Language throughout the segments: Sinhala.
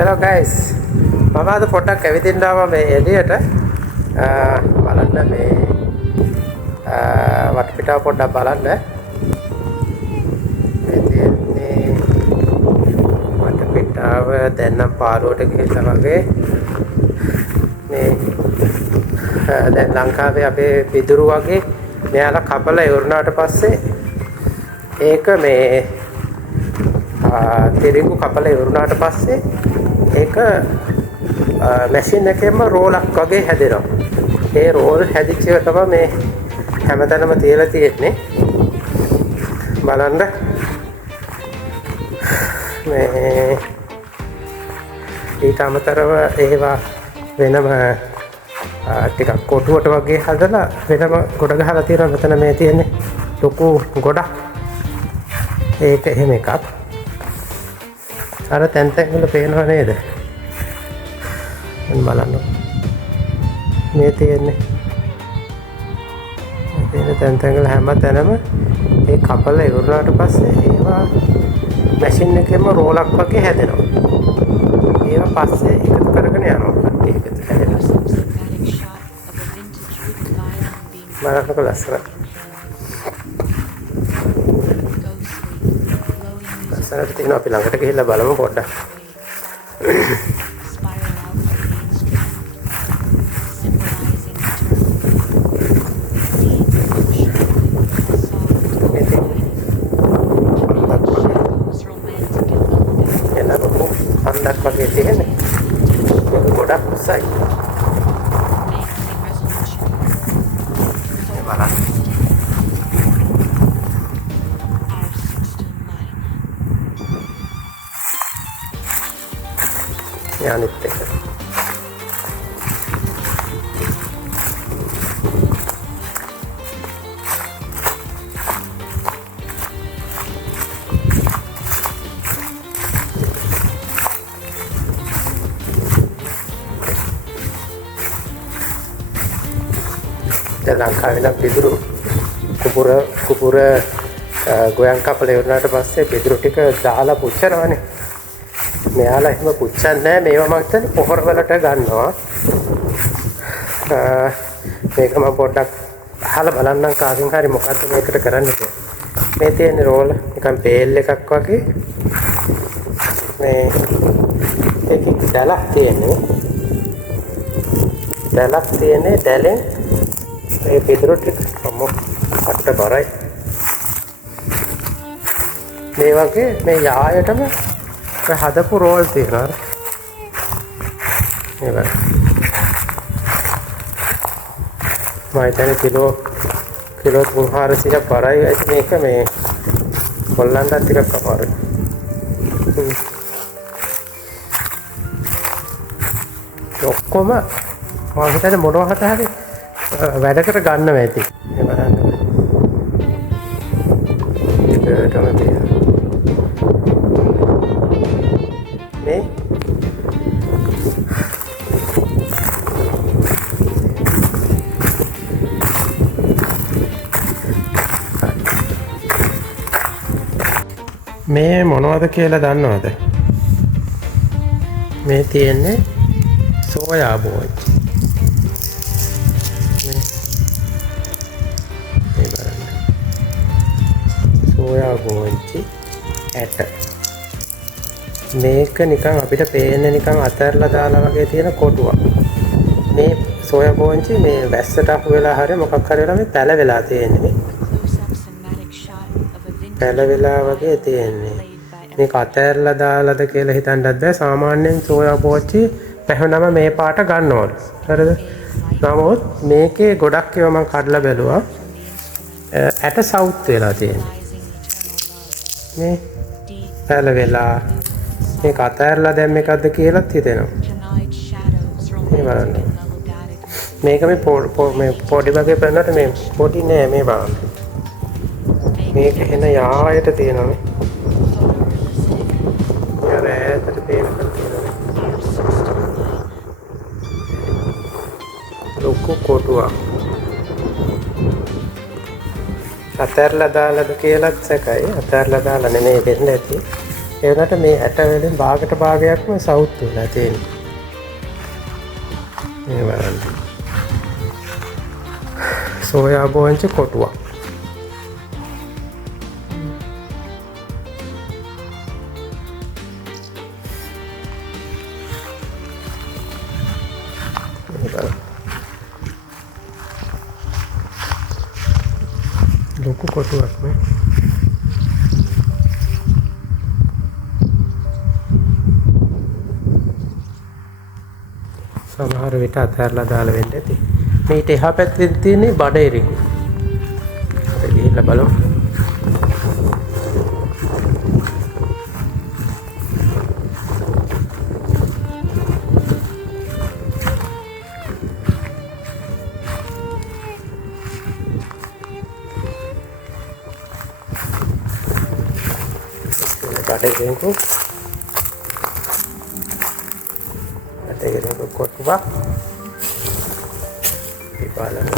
Hello guys. මම අද පොඩ්ඩක් ඇවිදින්න ආවා මේ එළියට. බලන්න මේ වටපිටාව පොඩ්ඩක් බලන්න. මේ තියෙන්නේ වටපිටාව දැන් නම් පාරුවට ගිහිල්ලා වගේ. මේ දැන් ලංකාවේ අපේ පිදුරු වගේ මෙයාලා කපලා ඉවරනාට පස්සේ ඒක මේ තිරිඟු කපලා ඉවරනාට පස්සේ ඒක මැෂින් එකෙන්ම රෝලක් වගේ හැදෙනවා. ඒ රෝල් හැදිච්ච එක තමයි මේ හැමතැනම තියලා තියෙන්නේ. බලන්න මේ ඊට අමතරව ඒවා වෙනම ටිකක් කොටුවට වගේ හදලා වෙනම ගොඩ ගහලා තියෙනවා. මෙතන මේ තියෙන්නේ ලොකු ගොඩක්. ඒක එහෙම එකක්. අර තැන් තැන් වල පේනව නේද? බලන්න මේ තියෙන්නේ තැන් තැන් වල හැම තැනම ඒ කපලා ඉවරනාට පස්සේ ඒවා මැෂින් එකෙන්ම රෝලක් වගේ හැදෙනවා. ඒවා පස්සේ එකතු කරගෙන යනවා. ඒකත් හැදෙනවා. බලන්නකො ලස්සනට. ලස්සනට තියෙනවා. අපි ළඟට ගිහිල්ලා බලමු පොඩ්ඩක්. අන්දක් වගේ තියෙන්නේ. ඒක ගොඩක් උසයි. බලන්න. අනිත් එක. ලංකාවේ නම් පිදුරු කුපුර ගෝයන් කපලා ඉවරනාට පස්සේ පිදුරු ටික දාලා පුච්චනවානේ. මෙයාලා එහෙම පුච්චන්නේ නැහැ. මේවා මම හිතන්නේ පොහොර වලට ගන්නවා. මේක මම පොඩ්ඩක් අහලා බලන්නම් කාගෙන් හරි මොකද්ද මේකට කරන්න කියලා. මේ තියෙන රෝල් නිකන් පේල් එකක් වගේ. මේ ඒකේ දැලක් තියෙන්නේ. දැලෙන් මේ පිදුරු ටික අම්මෝ අට බරයි. මේ වගේ මේ යායටම හදපු රෝල් තියෙනවා. මේ වගේ. මම හිතන්නේ කිලෝ 300ක් බරයි. මේක මේ කොල්ලන්ට ටිකක් අමාරුයි. ඔක්කොම මම හිතන්නේ මොනවකට හරි වැඩකට ගන්න ඇති. මේ බලන්න. ඒකටම තියෙනවා. මේ මේ මොනවද කියලා දන්නවද? මේ තියෙන්නේ සෝයා බෝයි. සෝයා බෝංචි ඇට. මේක නිකන් අපිට පේන්නේ නිකන් අතහැරලා දාලා වගේ තියෙන කොටුවක්. මේ සෝයා බෝංචි මේ වැස්සට අහු වෙලා හරිය මොකක් හරි වෙලා මේ පැල වෙලා තියෙන්නේ. පැල වෙලා වගේ තියෙන්නේ. මේක අතහැරලා දාලාද කියලා හිතන්නත් බෑ. සාමාන්‍යයෙන් සෝයා බෝංචි පැහැනම මේ පාට ගන්නවලු. හරිද? නමුත් මේකේ ගොඩක් ඒවා මම කඩලා බැලුවා. ඇට සවුත් වෙලා තියෙන්නේ. මේ පැල වෙලා මේක අතහැරලා දැන් මේකක්ද කියලාත් හිතෙනවා. මේ බලන්න. මේක මේ පොඩි වගේ පෙන්නට මේ පොඩි නෑ මේ බලන්න. මේක එන යායට තියෙනවා මේ. යාර ඈතට තියෙනවා. ලොකු කොටුවක්. අතහැරලා දාලාද කියලාත් සැකයි. අතහැරලා දාලා නෙමෙයි දෙන්න ඇති. ඒ වුණාට මේ ඇට වලින් භාගයට භාගයක්ම සවුත් වෙලා තියෙනවා. මේ බලන්න. සෝයා බෝංචි කොටුවක්. ලොකු කොටුවක් නේ. සමහර විට අතහැරලා දාලා වෙන්න ඇති. මේට එහා පැත්තේ තියෙන්නේ බඩ ඉරිඟු. අපි ගිහිල්ලා බලමු. බඩ ඉරිඟු කොටුවක් බලන්න.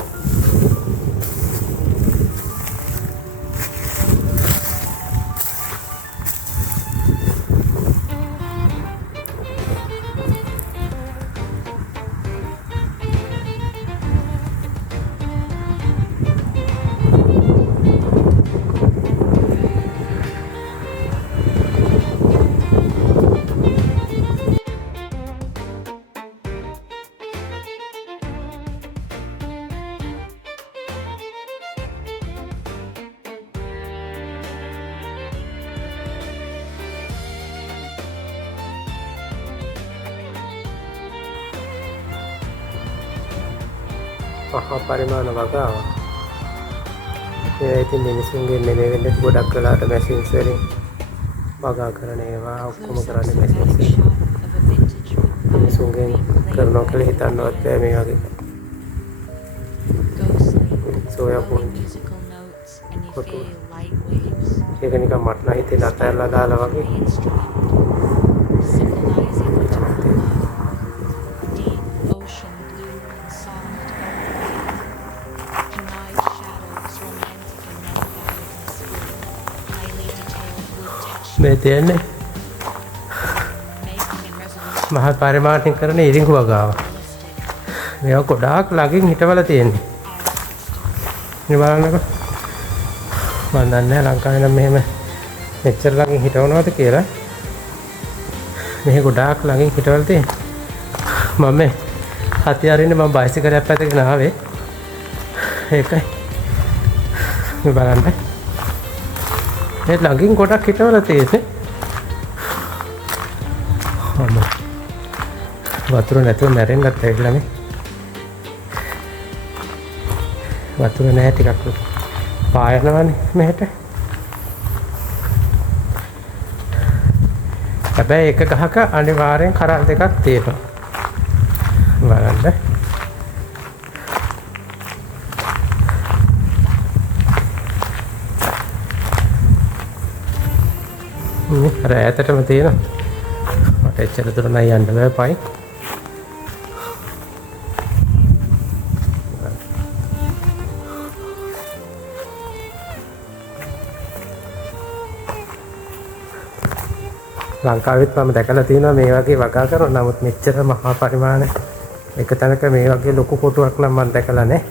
මහා පරිමාණ වගාවක්. ඒ ඉතින් මිනිසුන්ගේ නෙමෙයි වෙන්නේ ගොඩක් වෙලාවට මැෂින්ස් වලින් වගා කරන ඒවා ඔක්කොම කරන්නේ මැෂින්ස් වලින්. මිනිසුන්ගෙන් කරනවා කියලා හිතන්නවත් බෑ මේ වගේ. සෝයා බෝංචි කොටුව. ඒක නිකන් මට නම් හිතෙන්නේ අතහැරලා දාලා වගේ. මේ තියන්නේ මහා පරිමාණයෙන් කරන ඉරිඟු වගාව. මේවා ගොඩාක් ළඟින් හිටවලා තියෙන්නේ. මේ බලන්නකො. මම දන්නේ නැහැ ලංකාවේ නම් මෙහෙම මෙච්චර ළඟින් හිටවනවද කියලා. මෙහෙ ගොඩාක් ළඟින් හිටවලා තියෙන්නේ. මම හති අරින්න මම බයිසිකලයක් පැත්තකින් ආවේ. ඒකයි. මේ බලන්න. ඒ ළඟින් ගොඩක් හිටවලා තියෙන්නේ. වතුර නැතුව මැරෙන්නත් ඇවිල්ලා මේ. වතුර නැහැ ටිකක් පායනවනේ මෙහෙට. හැබැයි එක ගහක අනිවාර්යෙන් කරල් දෙකක් තියෙනවා. බලන්න. අර ඈතටම තියෙනවා. මට එච්චර දුර නෑ යන්න බෑ පයින්. ලංකාවෙත් මම දැකලා තියෙනවා මේ වගේ වගා කරනවා. නමුත් මෙච්චර මහා පරිමාණ එක තැනක මේ වගේ ලොකු කොටුවක් නම් මම දැකලා නැහැ.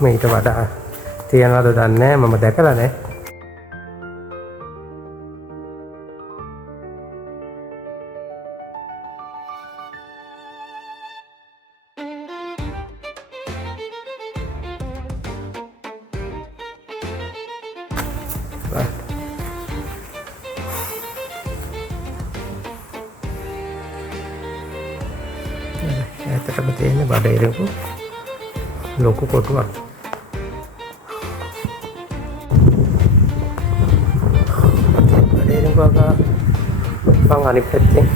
මේට වඩා තියනවද දන්නේ නැහැ. මම දැකලා නැහැ. ඇත්තටම තියෙන්නේ බඩ ඉරිඟු ලොකු කොටුවක්. බඩ ඉරිඟු වග මං අනිත් පැත්තෙන්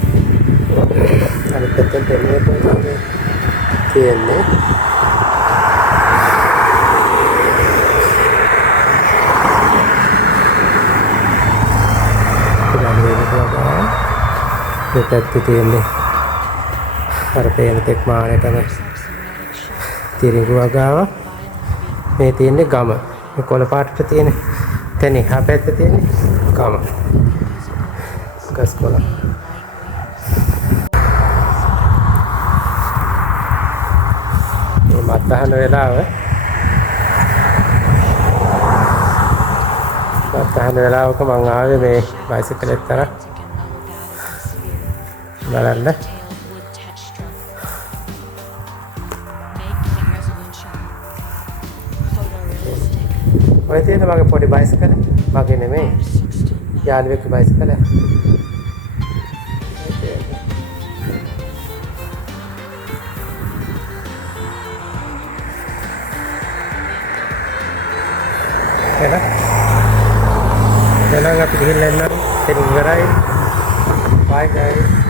දෙන්නේ තියෙන්නේ. මේ පැත්තේ තියෙන්නේ අර පේන තෙක් මානෙටම තිරිඟු වගාව. මේ තියෙන්නේ ගම. මේ කොළ පාටට තියෙන තැන එහා පැත්තේ තියෙන්නේ ගම. sekolah. Ini මත්දහන වෙලාව. මත්දහන වෙලාවක මං ආවේ මේ බයිසිකල් එකත් අරන් බලන්න. ඔය තියෙන මගේ පොඩි බයිසිකල් මගේ නෙමෙයි. යාළුවෙක්ගේ බයිසිකල් එක. එහෙනම් අපි ගිහින් එන්න. ඉතින් ඉවරයි. Bye guys.